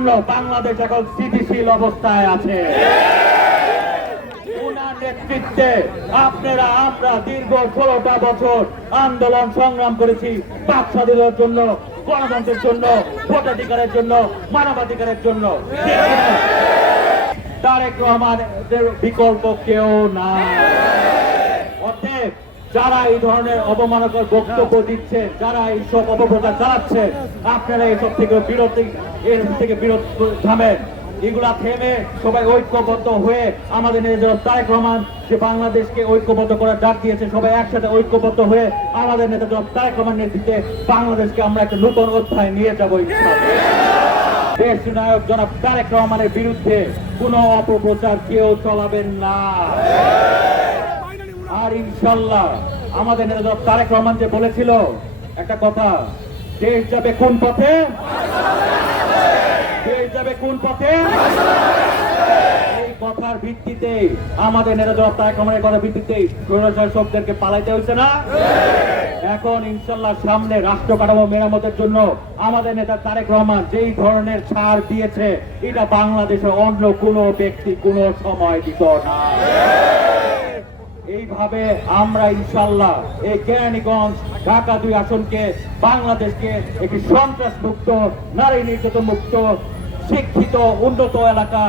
জন্য বাংলাদেশ এখন স্থিতিশীল অবস্থায় আছে। ওনার নেতৃত্বে আপনারা আমরা দীর্ঘ 16টা বছর আন্দোলন সংগ্রাম করেছি বাক স্বাধীনতার জন্য, গণতন্ত্রের জন্য, ভোটাধিকারের জন্য, মানবাধিকারের জন্য। তারেক রহমানের বিকল্প কেউ না। অতএব যারা এই ধরনের অবমাননাকর বক্তব্য দিচ্ছে, যারা এই সব অপপ্রচার চালাচ্ছে, আপনারা এইসব থেকে বিরত থামেন। এগুলা থেমে সবাই ঐক্যবদ্ধ হয়ে আমাদের নেতা তারেক রহমান যে বাংলাদেশকে ঐক্যবদ্ধ করার ডাক দিয়েছে, সবাই একসাথে ঐক্যবদ্ধ হয়ে আমাদের নেতা তারেক রহমান নেতৃত্বে বাংলাদেশকে আমরা একটা নতুন অধ্যায় নিয়ে যাবো ইনশাআল্লাহ। দেশ নায়ক জনাব তারেক রহমানের বিরুদ্ধে কোনো অপপ্রচার কেউ চালাবেন না। আর ইনশাআল্লাহ আমাদের নেতা তারেক রহমান যে বলেছিল একটা কথা, দেশ যাবে কোন পথে, দেশ যাবে কোন পথে, এই কথার ভিত্তিতে আমাদের নেতা তারেক রহমানের কথার ভিত্তিতে স্বৈরাচার শব্দকে পালাইতে হয়েছে না। এখন ইনশাআল্লাহ সামনে রাষ্ট্র কাঠামো মেরামতের জন্য আমাদের নেতা তারেক রহমান যেই ধরনের ছাড় দিয়েছে, এটা বাংলাদেশের অন্য কোনো ব্যক্তি কোনো সময় দিত না। এইভাবে আমরা ইনশাআল্লাহ এই কেরানীগঞ্জ ঢাকা 2 আসনকে বাংলাদেশকে একটি সন্ত্রাস মুক্ত, নারী নির্যাতন মুক্ত, শিক্ষিত উন্নত এলাকা,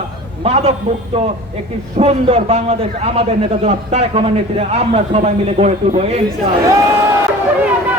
মাদক মুক্ত একটি সুন্দর বাংলাদেশ আমাদের নেতা জনাব তারেক রহমানের নেতৃত্বে আমরা সবাই মিলে গড়ে তুলব ইনশাআল্লাহ।